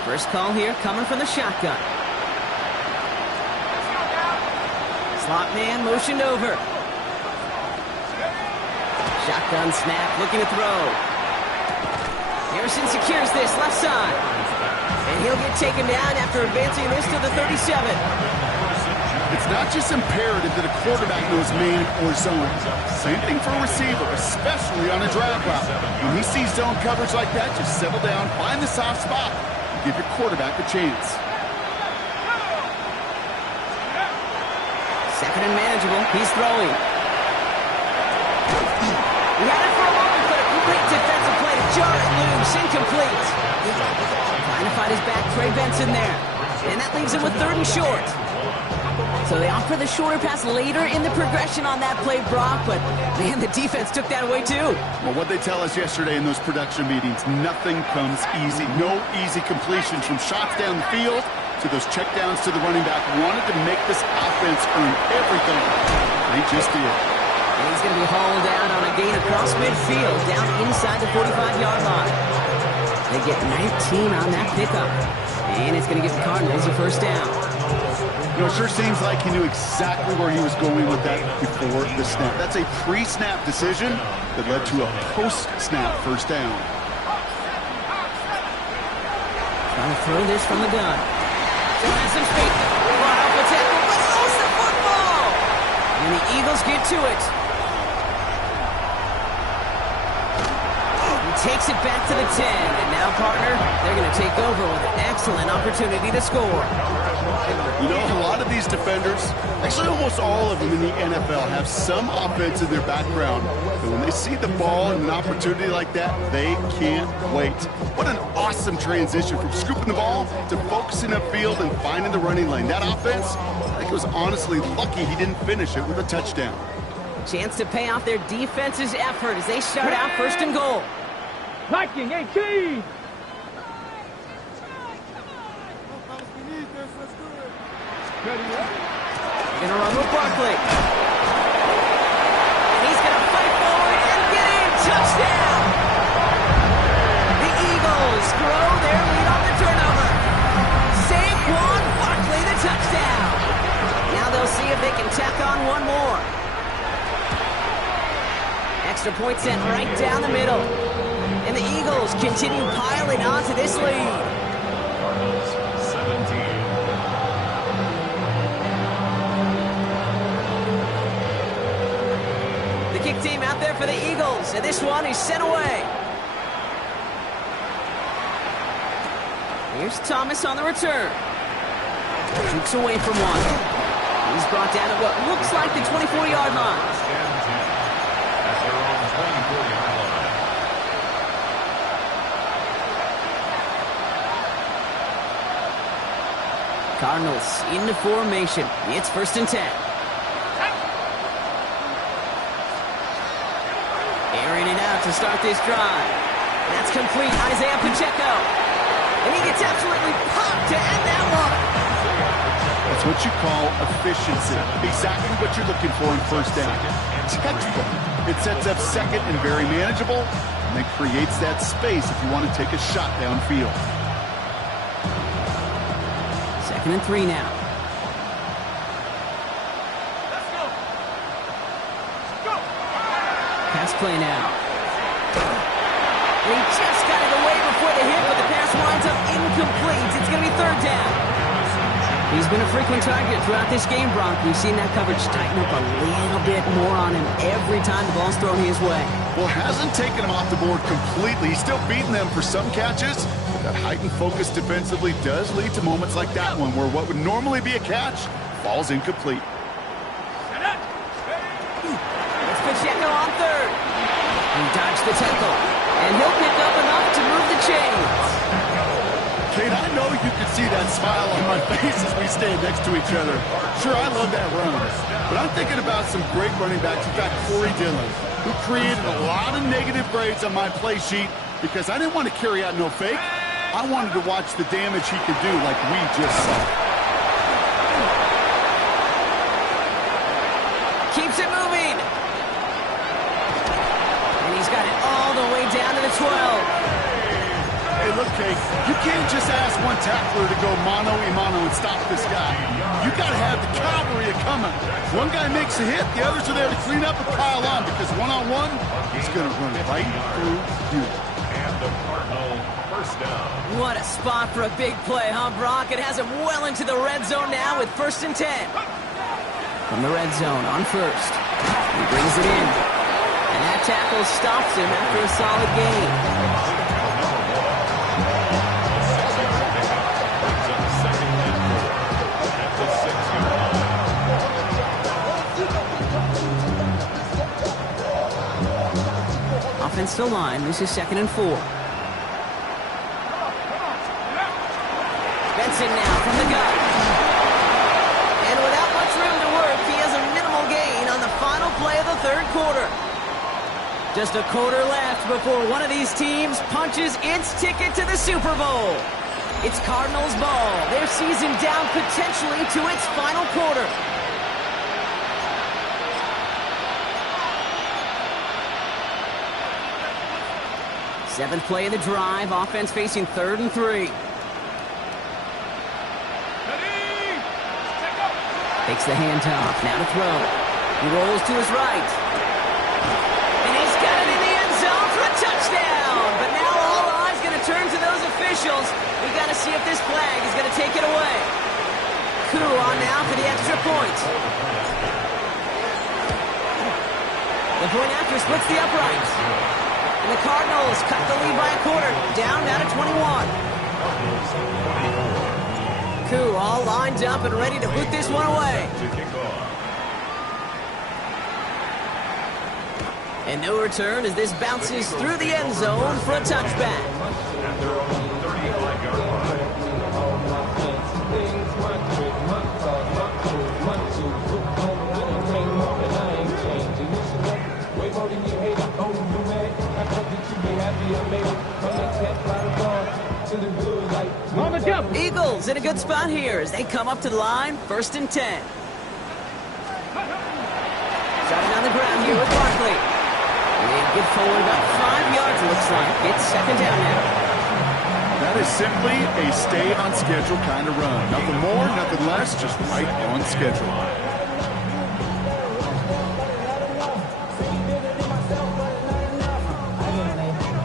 First call here coming from the shotgun. Slot man motioned over. Shotgun snap, looking to throw. Harrison secures this left side. And he'll get taken down after advancing this to the 37. It's not just imperative that a quarterback knows man or zone. Same thing for a receiver, especially on a drag route. When he sees zone coverage like that, just settle down, find the soft spot, and give your quarterback a chance. Second and manageable. He's throwing. He had it for a moment, but a great defensive play to jar it loose. Incomplete. Trying to find his back. Trey Benson there. And that leaves him with 3rd and short. So they offer the shorter pass later in the progression on that play, Brock, but man, the defense took that away too. Well, what they tell us yesterday in those production meetings, nothing comes easy. No easy completions from shots down the field to those checkdowns to the running back. Wanted to make this offense earn everything. They just did. And he's going to be hauled out on a gain across midfield, down inside the 45-yard line. They get 19 on that pickup. And it's going to give the Cardinals a first down. You know, it sure seems like he knew exactly where he was going with that before the snap. That's a pre-snap decision that led to a post-snap first down. Trying to throw this from the gun. Still has some speed. Brought off the tackle, but he lost the football. And the Eagles get to it. He takes it back to the 10. And now, partner, they're going to take over with an excellent opportunity to score. You know, a lot of these defenders, actually almost all of them in the NFL, have some offense in their background. But when they see the ball and an opportunity like that, they can't wait. What an awesome transition from scooping the ball to focusing upfield and finding the running lane. That offense, I think it was honestly lucky he didn't finish it with a touchdown. Chance to pay off their defense's effort as they start out 1st and goal. Liking 18. Gonna run with Barkley. And he's gonna fight forward and get in. Touchdown! The Eagles grow their lead on the turnover. Saquon Barkley, the touchdown. Now they'll see if they can tack on one more. Extra point sent right down the middle. And the Eagles continue piling on to this lead. Cardinals 17. Kick team out there for the Eagles, and this one is sent away. Here's Thomas on the return. Shoots away from one. He's brought down at what looks like the 24-yard line. First and 10 at their own 24-yard line. Cardinals into formation. It's 1st and 10. Airing it out to start this drive. That's complete. Isaiah Pacheco. And he gets absolutely popped to end that one. That's what you call efficiency. Exactly what you're looking for in first down. Textbook. It sets up 2nd and very manageable, and then creates that space if you want to take a shot downfield. 2nd and 3 now. Pass play now. He just got it away before the hit, but the pass winds up incomplete. It's going to be 3rd down. He's been a frequent target throughout this game, Brock. We've seen that coverage tighten up a little bit more on him every time the ball's thrown his way. Well, hasn't taken him off the board completely. He's still beating them for some catches. That heightened focus defensively does lead to moments like that one, where what would normally be a catch falls incomplete. Pacheco on 3rd. He dodged the tackle, and he'll pick up enough to move the chains. Kate, I know you can see that smile on my face as we stand next to each other. Sure, I love that run, but I'm thinking about some great running backs. In fact, Corey Dillon, who created a lot of negative grades on my play sheet because I didn't want to carry out no fake. I wanted to watch the damage he could do like we just saw. Keeps it moving. He's got it all the way down to the 12. Hey, look, Kate, you can't just ask one tackler to go mano-a-mano and stop this guy. You got to have the cavalry coming. One guy makes a hit, the others are there to clean up and pile on because one-on-one, he's going to run right through you. And the Cardinal first down. What a spot for a big play, huh, Brock? It has him well into the red zone now with 1st and 10. from the red zone on first. He brings it in. And that tackle stops him after a solid gain. Offensive line. This is 2nd and 4. Benson now from the gun. And without much room to work, he has a minimal gain on the final play of the third quarter. Just a quarter left before one of these teams punches its ticket to the Super Bowl. It's Cardinals ball. Their season down potentially to its final quarter. Seventh play of the drive. Offense facing 3rd and 3. Takes the handoff. Now to throw. He rolls to his right. And he's got it in the end zone for a touchdown. But now all eyes going to turn to those officials. We got to see if this flag is going to take it away. Coup on now for the extra point. The point after splits the uprights. And the Cardinals cut the lead by a quarter. Down to 21. Coup all lined up and ready to put this one away. And no return as this bounces through the end zone for a touchback. On the jump. Eagles in a good spot here as they come up to the line, 1st and 10. Starting on the ground here with Barkley. They get forward about 5 yards, it looks like. It's 2nd down now. That is simply a stay on schedule kind of run. Nothing more, nothing less, just right on schedule.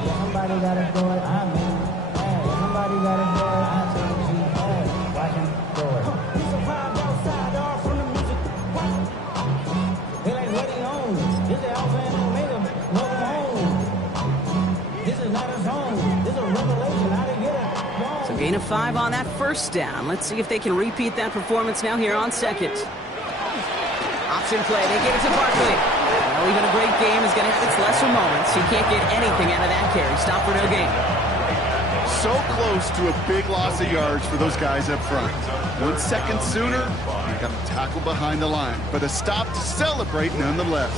Somebody got to do it. Somebody got to do it. Watch him do it. He's a vibe outside, all from the music. They like, what he owns? This is Alpha and Omega. Welcome home. This is not his home. This is a revelation. How to get it. So gain of 5 on that 1st down. Let's see if they can repeat that performance now here on 2nd. Option play. They give it to Barkley. Well, even a great game is going to have its lesser moments. He can't get anything out of that carry. Stop for no gain. So close to a big loss of yards for those guys up front. 1 second sooner, you got to tackle behind the line. But a stop to celebrate nonetheless.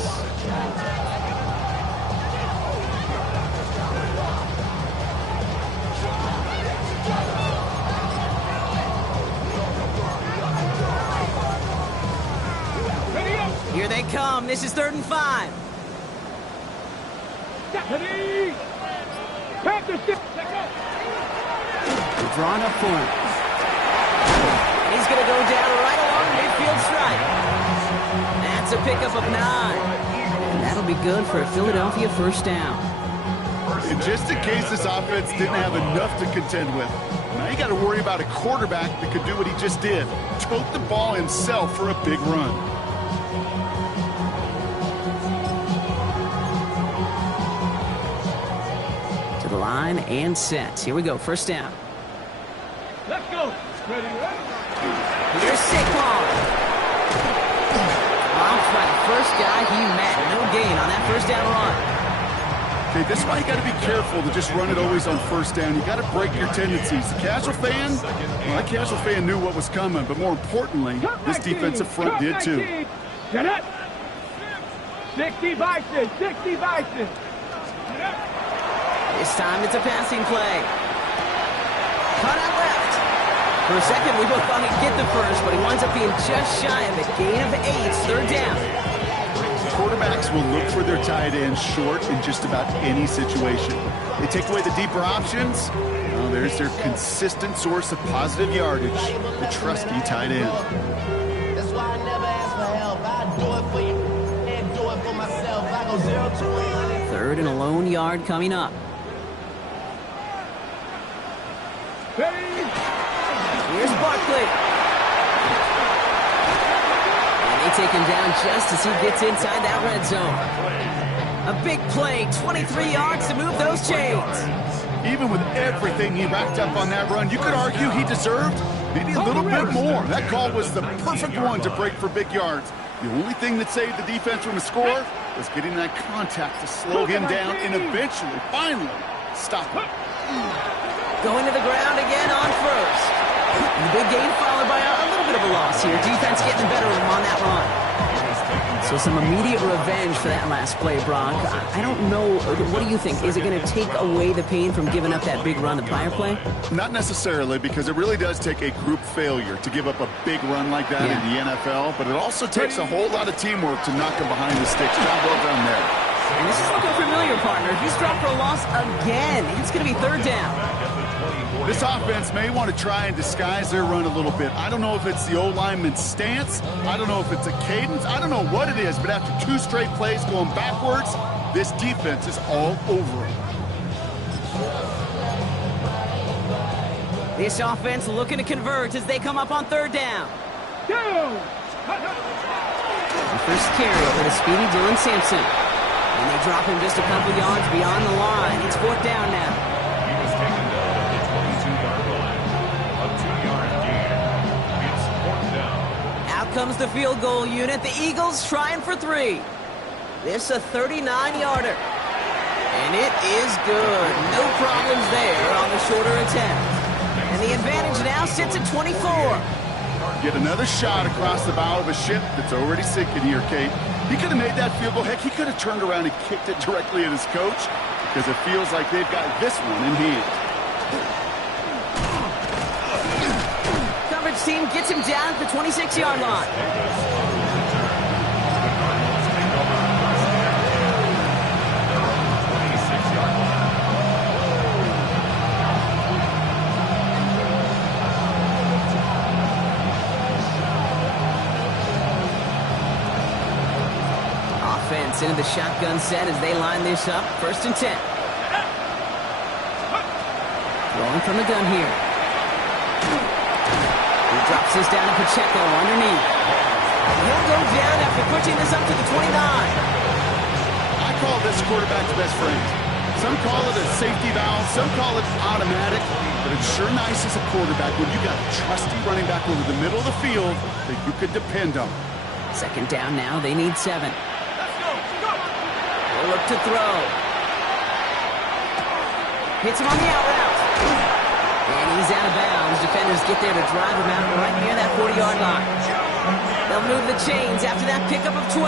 Here they come. This is 3rd and 5. Ready. Panthers. They're drawn up for him. And he's going to go down right along midfield stripe. That's a pickup of 9. And that'll be good for a Philadelphia 1st down. And just in case this offense didn't have enough to contend with, now you got to worry about a quarterback that could do what he just did. Tote the ball himself for a big run. The line and set. Here we go. 1st down. Let's go. Ready. Here's Saquon. Off by the first guy he met. No gain on that 1st down run. Okay, this is why you got to be careful to just run it always on 1st down. You got to break your tendencies. The casual fan, well, that casual fan knew what was coming, but more importantly, this defensive front did too. Get up. 60 Bison. 60 Bison. This time it's a passing play. Cut out left. For a second, we both thought he'd get the first, but he winds up being just shy of the gain of 8. 3rd down. Quarterbacks will look for their tight end short in just about any situation. They take away the deeper options. Well, there's their consistent source of positive yardage, the trusty tight end. That's why I never ask for help. I do it for you and do it for myself. I go 0 to 100. 3rd and a lone yard coming up. Here's Barkley. And they take him down just as he gets inside that red zone. A big play, 23 yards to move those chains. Even with everything he racked up on that run, you could argue he deserved maybe a little bit more. That call was the perfect one to break for big yards. The only thing that saved the defense from a score was getting that contact to slow him down and eventually, finally, stop him. Going to the ground again on first. And the big gain followed by a little bit of a loss here. Defense getting the better of him on that run. So some immediate revenge for that last play, Brock. I don't know. What do you think? Is it going to take away the pain from giving up that big run the prior play? Not necessarily, because it really does take a group failure to give up a big run like that in the NFL, but it also takes a whole lot of teamwork to knock him behind the sticks. Job well done there. And this is looking familiar, partner. He's dropped for a loss again. It's going to be third down. This offense may want to try and disguise their run a little bit. I don't know if it's the O-lineman's stance. I don't know if it's a cadence. I don't know what it is, but after 2 straight plays going backwards, this defense is all over it. This offense looking to convert as they come up on third down. The first carry for the speedy Dylan Sampson. And they drop him just a couple yards beyond the line. It's fourth down now. He was taken down at the 22-yard line. A 2-yard gain. It's fourth down. Out comes the field goal unit. The Eagles trying for 3. This a 39-yarder. And it is good. No problems there on the shorter attempt. And the advantage now sits at 24. Get another shot across the bow of a ship that's already sinking here, Kate. He could have made that field goal. Heck, he could have turned around and kicked it directly at his coach, because it feels like they've got this one in hand. Coverage team gets him down at the 26-yard line. Offense into the shotgun set as they line this up. First and 10. Rolling from the gun here. He drops this down to Pacheco underneath. He'll go down after pushing this up to the 29. I call this quarterback's best friend. Some call it a safety valve, some call it automatic, but it's sure nice as a quarterback when you got a trusty running back over the middle of the field that you could depend on. Second down now. They need 7. They'll look to throw. Hits him on the out route. And he's out of bounds. Defenders get there to drive him out right near that 40-yard line. They'll move the chains after that pickup of 12.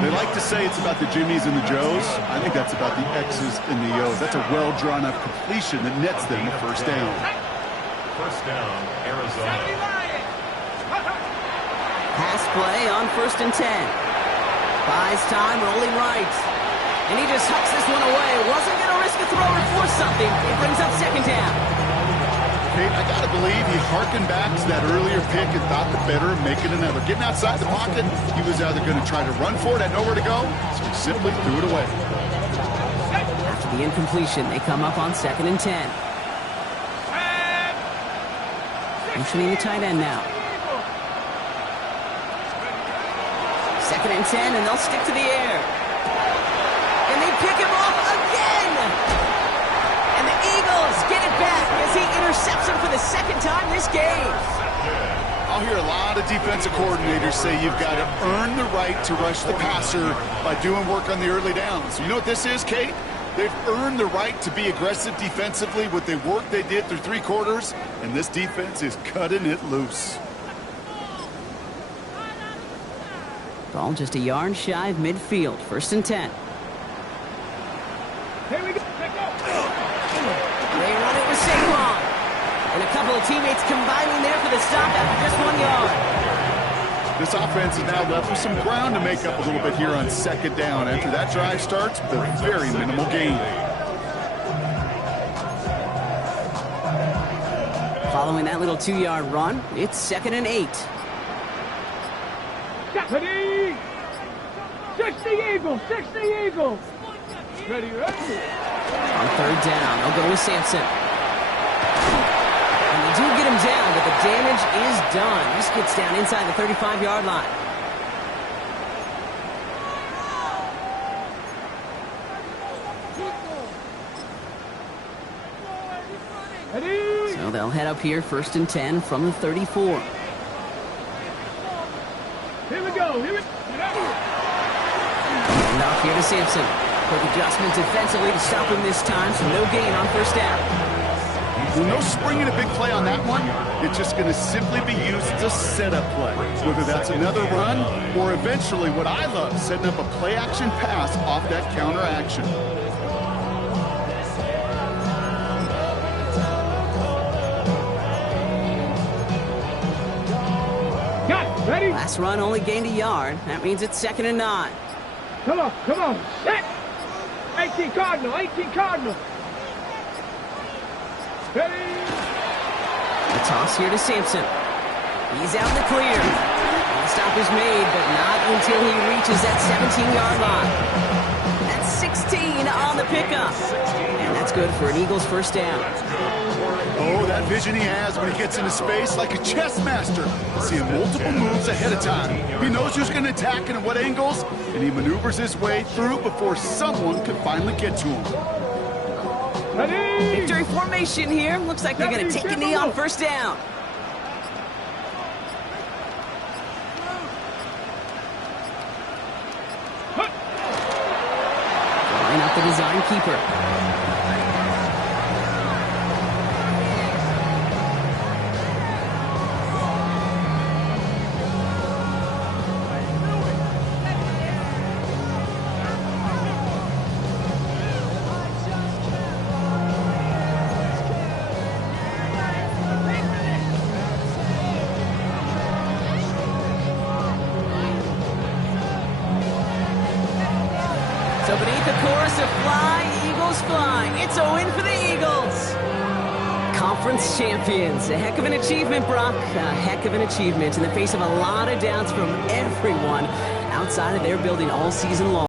They like to say it's about the Jimmies and the Joes. I think that's about the X's and the O's. That's a well-drawn-up completion that nets them a first down. First down, Arizona. Pass play on first and 10. Buys time, rolling right. And he just hucks this one away. Wasn't going to risk a throw or force something. It brings up second down. Kate, I got to believe he harkened back to that earlier pick and thought the better of making another. Getting outside the pocket, he was either going to try to run for it, had nowhere to go, so he simply threw it away. After the incompletion, they come up on second and 10. Motioning the tight end now. Second and 10, and they'll stick to the air. And they pick him off again! And the Eagles get it back as he intercepts him for the second time this game. I'll hear a lot of defensive coordinators say you've got to earn the right to rush the passer by doing work on the early downs. You know what this is, Kate? They've earned the right to be aggressive defensively with the work they did through 3 quarters, and this defense is cutting it loose. Ball just a yard shy of midfield. First and 10. Here we go. They run it with Saquon. And a couple of teammates combining there for the stop after just 1 yard. This offense is now left with some ground to make up a little bit here on second down after that drive starts with a very minimal gain. Following that little 2-yard run, it's second and 8. Ready? 60 Eagles, 60 Eagles. Ready, ready. On third down, they'll go with Sampson. And they do get him down, but the damage is done. This gets down inside the 35-yard line. they'll head up here 1st and 10 from the 34. Here we go. And off here to Sampson. Quick adjustment defensively to stop him this time, so no gain on 1st down. Well, no springing a big play on that one. It's just going to simply be used as a setup play. Whether that's another run or eventually what I love, setting up a play-action pass off that counter action. Got it. Ready? Last run only gained a yard. That means it's 2nd and 9. Come on. Set. 18 Cardinal. Ready? The toss here to Sampson. He's out in the clear. The stop is made, but not until he reaches that 17-yard line. That's 16 on the pickup. And that's good for an Eagles 1st down. Oh, that vision he has when he gets into space like a chess master. Seeing multiple moves ahead of time. He knows who's going to attack and at what angles, and he maneuvers his way through before someone can finally get to him. Ready? Victory formation here. Looks like they're going to take a knee on 1st down. Line up the design keeper. So beneath the chorus of Fly, Eagles Fly, it's a win for the Eagles. Conference champions. A heck of an achievement, Brock. A heck of an achievement in the face of a lot of doubts from everyone outside of their building all season long.